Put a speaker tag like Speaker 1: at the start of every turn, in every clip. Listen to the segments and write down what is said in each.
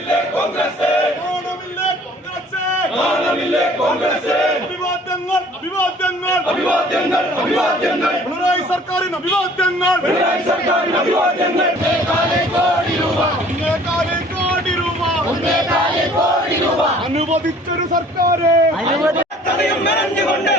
Speaker 1: പിണറായി
Speaker 2: സർക്കാരിന് അഭിവാദ്യങ്ങൾ
Speaker 1: പിണറായി സർക്കാരിന് അഭിവാദ്യങ്ങൾ
Speaker 2: കോടി രൂപ കോടി രൂപ അനുവദിച്ചൊരു സർക്കാര്
Speaker 3: അനുവദിച്ചതയും മെനഞ്ഞുകൊണ്ട്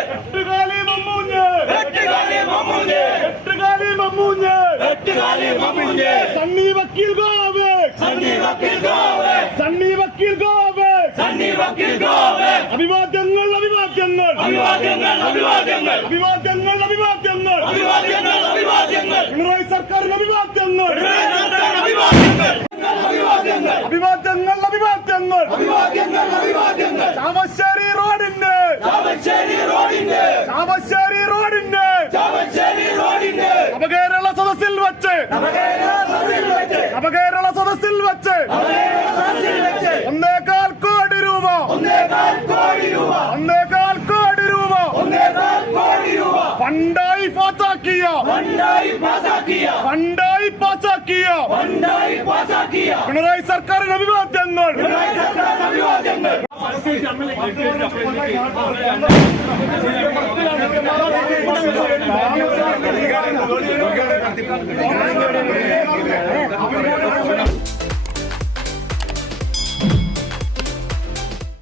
Speaker 2: Abivadyanlar, Abivadyanlar.
Speaker 1: Abivadyanlar, Abivadyanlar.
Speaker 2: Abivadyanlar, Abivadyanlar.
Speaker 1: Abivadyanlar, Abivadyanlar.
Speaker 2: Nuray Sarkar, Abivadyanlar.
Speaker 1: Nuray Sarkar, Abivadyanlar.
Speaker 2: Abivadyanlar, Abivadyanlar. Abivadyanlar, Abivadyanlar.
Speaker 1: Abivadyanlar, Abivadyanlar.
Speaker 2: Çavuşeri Rodin'de.
Speaker 1: Çavuşeri Rodin'de.
Speaker 2: Çavuşeri Rodin'de.
Speaker 1: Çavuşeri Rodin'de.
Speaker 2: Abagayrala Sada Silvatçı.
Speaker 1: Abagayrala
Speaker 2: भंडाई पाचा किया
Speaker 1: भंडाई पाचा किया
Speaker 2: भंडाई पाचा किया
Speaker 1: भंडाई पाचा किया
Speaker 2: पिनराई सरकार ने अभिवाद जंगल
Speaker 1: पिनराई सरकार ने अभिवाद जंगल